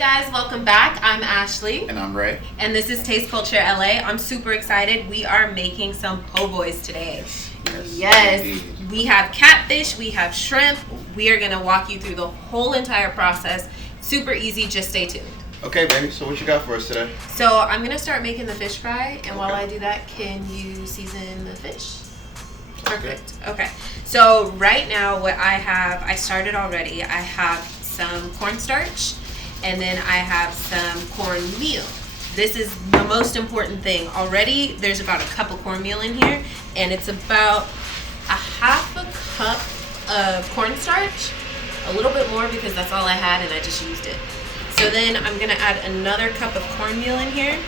guys, welcome back. I'm Ashley. And I'm Ray. And this is Taste Culture LA. I'm super excited. We are making some po' boys today. Yes. We have catfish, we have shrimp. We are going to walk you through the whole entire process. Super easy, just stay tuned. Okay, baby. So what you got for us today? So I'm going to start making the fish fry. And while I do that, can you season the fish? Perfect. Okay. So right now what I started already. I have some cornstarch. And then I have some cornmeal. This is the most important thing. Already there's about a cup of cornmeal in here, and it's about a half a cup of cornstarch. A little bit more because that's all I had and I just used it. So then I'm gonna add another cup of cornmeal in here.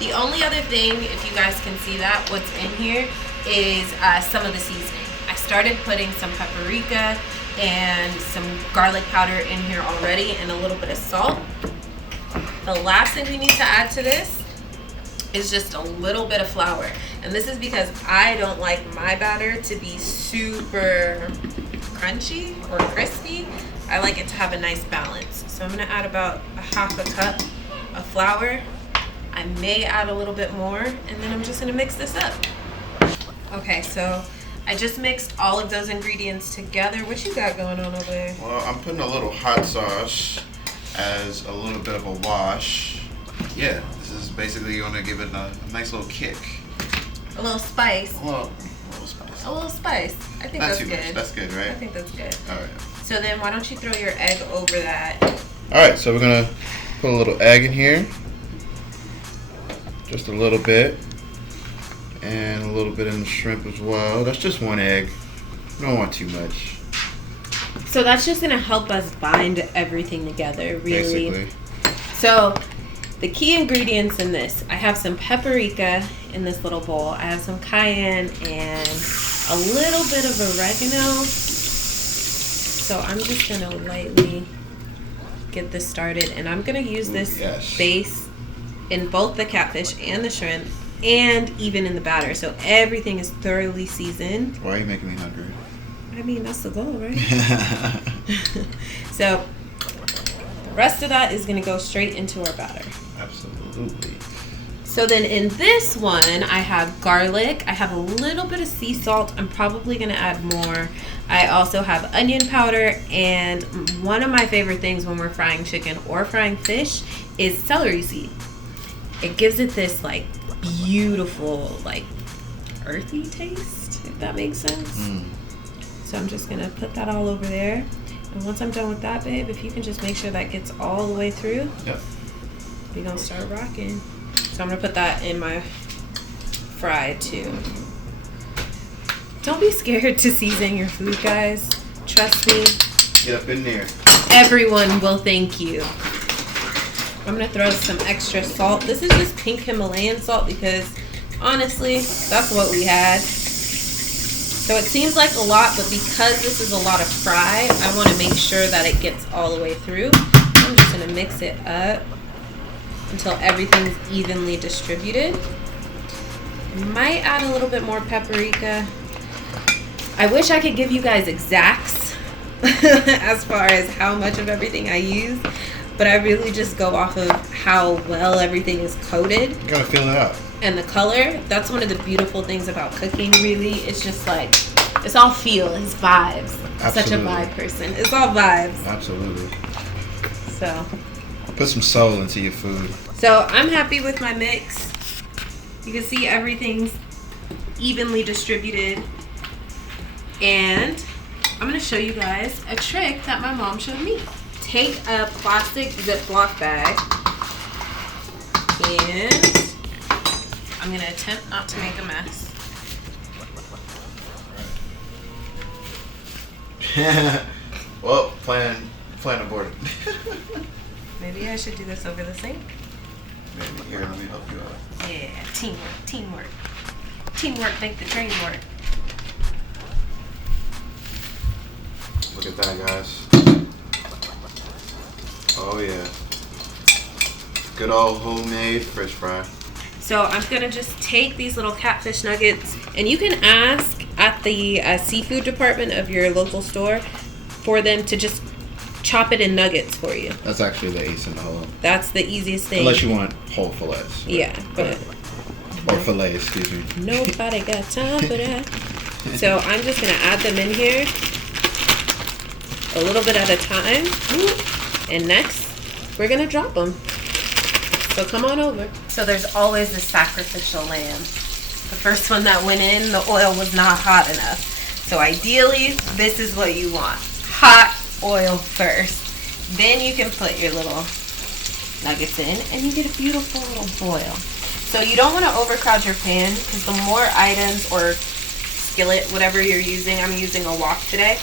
The only other thing, if you guys can see that, what's in here is some of the seasoning. I started putting some paprika and some garlic powder in here already and a little bit of salt. The last thing we need to add to this is just a little bit of flour. And this is because I don't like my batter to be super crunchy or crispy. I like it to have a nice balance. So I'm gonna add about a half a cup of flour. I may add a little bit more, and then I'm just gonna mix this up. Okay, so I just mixed all of those ingredients together. What you got going on over there? Well, I'm putting a little hot sauce as a little bit of a wash. Yeah, this is basically going to give it a nice little kick. A little spice. A little spice. A little spice. I think Not that's too good. much. That's good, right? I think that's good. All right. So then why don't you throw your egg over that? All right, so we're going to put a little egg in here. Just a little bit. And a little bit in the shrimp as well. That's just one egg. We don't want too much. So that's just going to help us bind everything together, really. Basically. So the key ingredients in this, I have some paprika in this little bowl. I have some cayenne and a little bit of oregano. So I'm just going to lightly get this started. And I'm going to use this base in both the catfish and the shrimp. And even in the batter, so everything is thoroughly seasoned. Why are you making me hungry? I mean, that's the goal, right? So the rest of that is going to go straight into our batter. Absolutely. So then in this one, I have garlic. I have a little bit of sea salt. I'm probably going to add more. I also have onion powder. And one of my favorite things when we're frying chicken or frying fish is celery seed. It gives it this like beautiful, like earthy taste, if that makes sense. So I'm just gonna put that all over there, and once I'm done with that, babe, if you can just make sure that gets all the way through, we're gonna start rocking. So I'm gonna put that in my fry too. Don't be scared to season your food, guys. Trust me, Get up in there. everyone will thank you. I'm going to throw some extra salt. This is just pink Himalayan salt because, honestly, that's what we had. So it seems like a lot, but because this is a lot of fry, I want to make sure that it gets all the way through. I'm just going to mix it up until everything's evenly distributed. Might add a little bit more paprika. I wish I could give you guys exacts as far as how much of everything I use. But I really just go off of how well everything is coated. You gotta feel it out. And the color. That's one of the beautiful things about cooking, really. It's just like, it's all feel. It's vibes. I'm such a vibe person. It's all vibes. Absolutely. So. Put some soul into your food. So I'm happy with my mix. You can see everything's evenly distributed. And I'm going to show you guys a trick that my mom showed me. Take a plastic Ziploc bag, and I'm going to attempt not to make a mess. Well, plan aborted. Maybe I should do this over the sink. Maybe here, let me help you out. Yeah, teamwork. Teamwork make the dream work. Look at that, guys. Oh yeah. Good old homemade fish fry. So I'm going to just take these little catfish nuggets, and you can ask at the seafood department of your local store for them to just chop it in nuggets for you. That's actually the ace in the hole. That's the easiest thing. Unless you want whole fillets. Yeah, but... Or fillet, excuse me. Nobody got time for that. So I'm just going to add them in here a little bit at a time. And next, we're going to drop them. So come on over. So there's always the sacrificial lamb. The first one that went in, the oil was not hot enough. So ideally, this is what you want. Hot oil first. Then you can put your little nuggets in and you get a beautiful little boil. So you don't want to overcrowd your pan because the more items or skillet, whatever you're using, I'm using a wok today,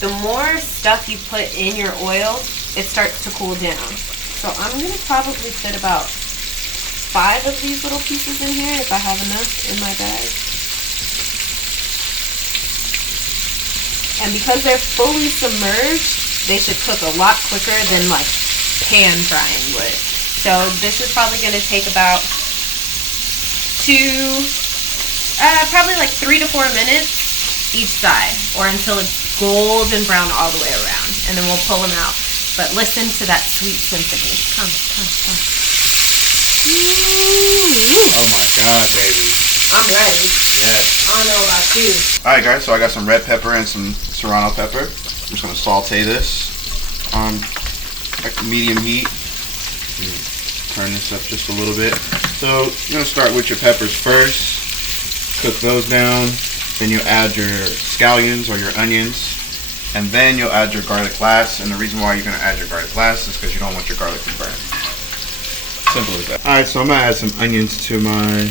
the more stuff you put in your oil, it starts to cool down. So I'm going to probably fit about 5 of these little pieces in here if I have enough in my bag. And because they're fully submerged, they should cook a lot quicker than like pan frying would. So this is probably going to take about probably like 3 to 4 minutes each side, or until it's golden brown all the way around, and then we'll pull them out. But listen to that sweet symphony. Come. Oh my God, baby. I'm ready. Yes. I don't know about you. Alright guys, so I got some red pepper and some serrano pepper. I'm just going to saute this on like medium heat. Turn this up just a little bit. So you're going to start with your peppers first. Cook those down. Then you'll add your scallions or your onions. And then you'll add your garlic last. And the reason why you're going to add your garlic last is because you don't want your garlic to burn. Simple as that. Alright, so I'm going to add some onions to my...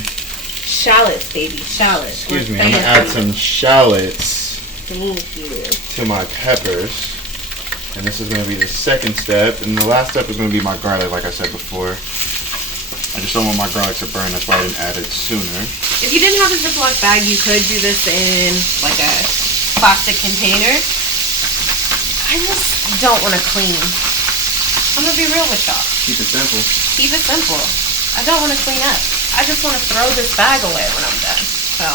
Shallots, baby. Shallots. Excuse me. I'm going to add some shallots Thank you. to my peppers. And this is going to be the second step. And the last step is going to be my garlic, like I said before. I just don't want my garlic to burn. That's why I didn't add it sooner. If you didn't have a Ziploc bag, you could do this in like a plastic container. I just don't want to clean. I'm going to be real with y'all. Keep it simple. Keep it simple. I don't want to clean up. I just want to throw this bag away when I'm done. So,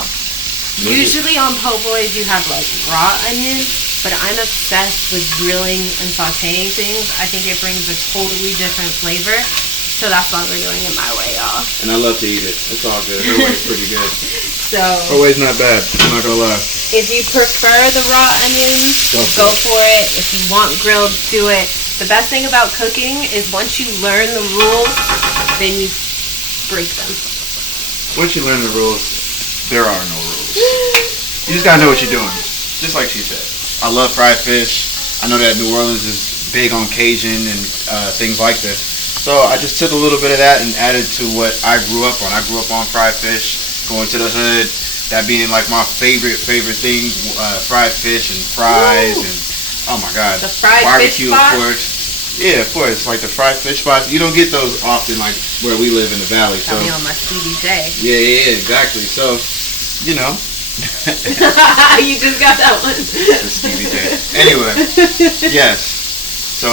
usually on po' boys you have like raw onion, but I'm obsessed with grilling and sauteing things. I think it brings a totally different flavor. So that's why we're doing it my way, y'all. And I love to eat it. It's all good. Her way's pretty good. So Her way's not bad. I'm not gonna lie. if you prefer the raw onions, go for it. If you want grilled, do it. The best thing about cooking is once you learn the rules, then you break them. Once you learn the rules, there are no rules. You just gotta know what you're doing. Just like she said. I love fried fish. I know that New Orleans is big on Cajun and things like this. So I just took a little bit of that and added to what I grew up on. I grew up on fried fish, going to the hood, that being like my favorite thing, fried fish and fries. And oh my God, the fried barbecue, fish spots? of course. Yeah, of course, like the fried fish spots. You don't get those often, like where we live in the valley. Tell so me on my CBJ. yeah, exactly. So, you know. You just got that one. Anyway, yes. So,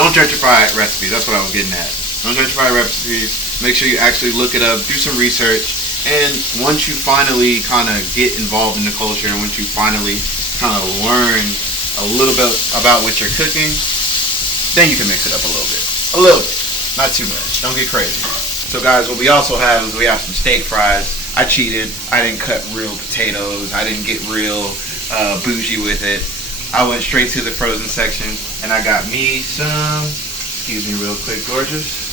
don't gentrify recipes. That's what I was getting at. Don't gentrify recipes. Make sure you actually look it up. Do some research. And once you finally kind of get involved in the culture, and once you finally kind of learn a little bit about what you're cooking, then you can mix it up a little bit. A little bit. Not too much. Don't get crazy. So guys, what we also have is we have some steak fries. I cheated. I didn't cut real potatoes. I didn't get real bougie with it. I went straight to the frozen section and I got me some, excuse me real quick, gorgeous.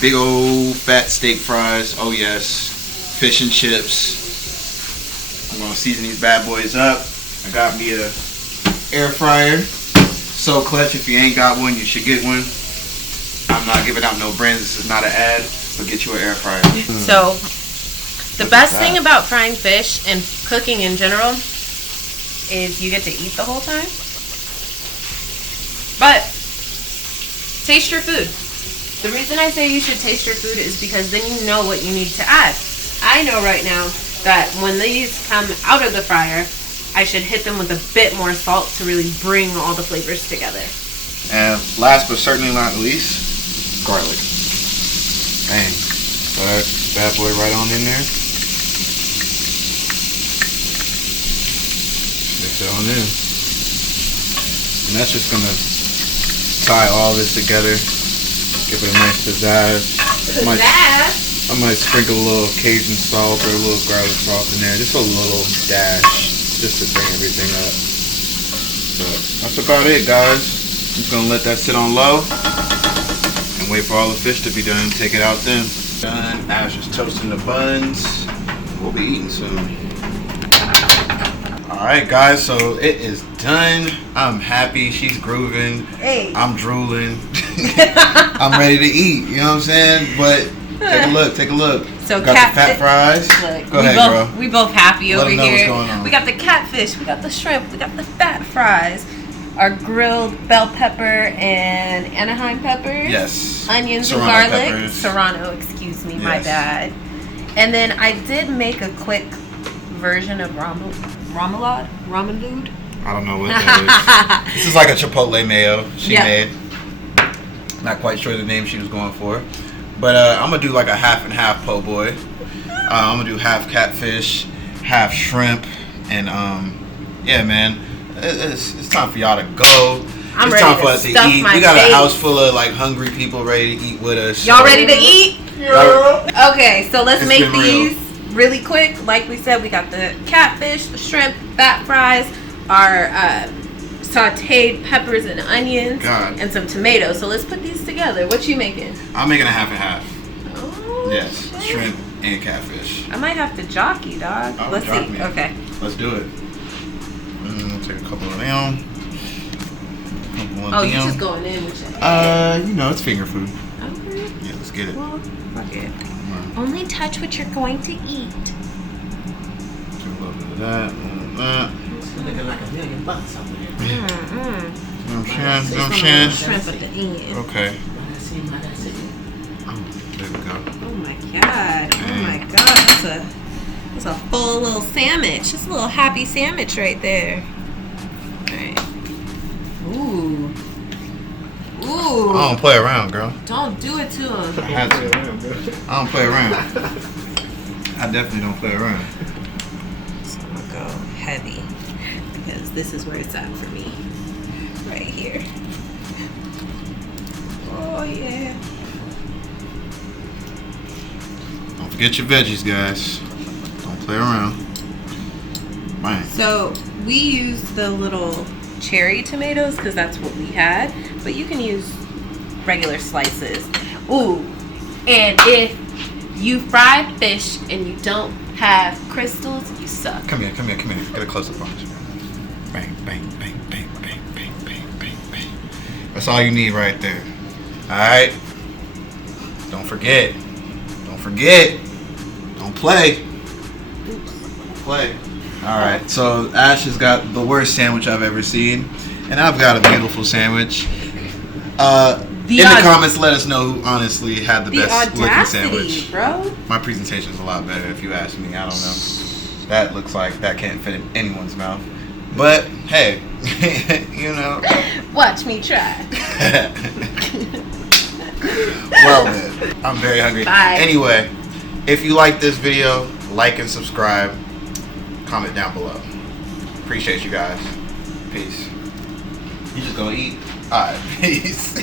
Big old fat steak fries. Oh yes. Fish and chips. I'm gonna season these bad boys up. I got me a air fryer. So clutch, if you ain't got one, you should get one. I'm not giving out no brands. This is not an ad, but get you an air fryer. So, the best thing about frying fish and cooking in general is you get to eat the whole time. But, taste your food. The reason I say you should taste your food is because then you know what you need to add. I know right now that when these come out of the fryer, I should hit them with a bit more salt to really bring all the flavors together. And last but certainly not least, garlic. Bang. So that's bad boy right on in there. Mix it on in. And that's just gonna tie all this together. Give it a nice pizzazz. I might sprinkle a little Cajun salt or a little garlic salt in there. Just a little dash. Just to bring everything up. So that's about it, guys. Just gonna let that sit on low. And wait for all the fish to be done. Take it out then. Done. Ash is toasting the buns. We'll be eating soon. Alright guys, so it is done. I'm happy. She's grooving. Hey. I'm drooling. I'm ready to eat. You know what I'm saying? But take a look. So got the fat fries. Look, Go ahead, girl. We both happy Let over them know here. what's going on. We got the catfish, we got the shrimp, we got the fat fries, our grilled bell pepper and Anaheim pepper. Yes. Onions Serrano and garlic. peppers. Serrano, excuse me, my Yes. bad. And then I did make a quick version of ramalade. I don't know what that is. This is like a chipotle mayo she made. Not quite sure the name she was going for. But I'm going to do like a half and half po' boy. I'm going to do half catfish, half shrimp. And yeah, man. It's time for y'all to go. I'm it's ready time to for us to stuff eat. my We got face. a house full of like hungry people ready to eat with us. Y'all so- ready to eat? Yeah. Okay, so let's It's make been real. these really quick. Like we said, we got the catfish, the shrimp, fat fries, our sauteed peppers and onions, God. and some tomatoes. So let's put these together. What you making? I'm making a half and half. Oh, Yes, shit. shrimp and catfish. I might have to jockey, dog. Oh, Let's jock see. me. Okay. Let's do it. Take a couple of them. Oh, you just going in with your You know, it's finger food. Okay. Yeah, let's get it. Well, fuck it. Come on. Only touch what you're going to eat. Do a little bit of that, a little bit of that. Looking like $1 million over there. You know what I'm saying? Shrimp at the end. Okay. I see. Oh, there we go. Oh my god. Oh my god. It's a full little sandwich. It's a little happy sandwich right there. Alright. Ooh. Ooh. I don't play around, girl. Don't do it to him. I had to. I don't play around. I definitely don't play around. So I'm gonna go heavy because this is where it's at for me. Right here. Oh yeah. Don't forget your veggies, guys. Don't play around. Bang. So we used the little cherry tomatoes because that's what we had, but you can use regular slices. Ooh, and if you fry fish and you don't have crystals, you suck. Come here. Get a close up on this. Bang, bang, bang, bang, bang, bang, bang, bang, bang. That's all you need right there. Alright? Don't forget. Don't play. Don't play. Alright, so Ash has got the worst sandwich I've ever seen. And I've got a beautiful sandwich. In the comments, let us know who honestly had the best looking sandwich. Bro. My presentation is a lot better if you ask me. I don't know. That looks like that can't fit in anyone's mouth. But hey, you know. Watch me try. Well then, I'm very hungry. Bye. Anyway, if you like this video, like and subscribe. Comment down below. Appreciate you guys. Peace. You just gonna eat? Alright, peace.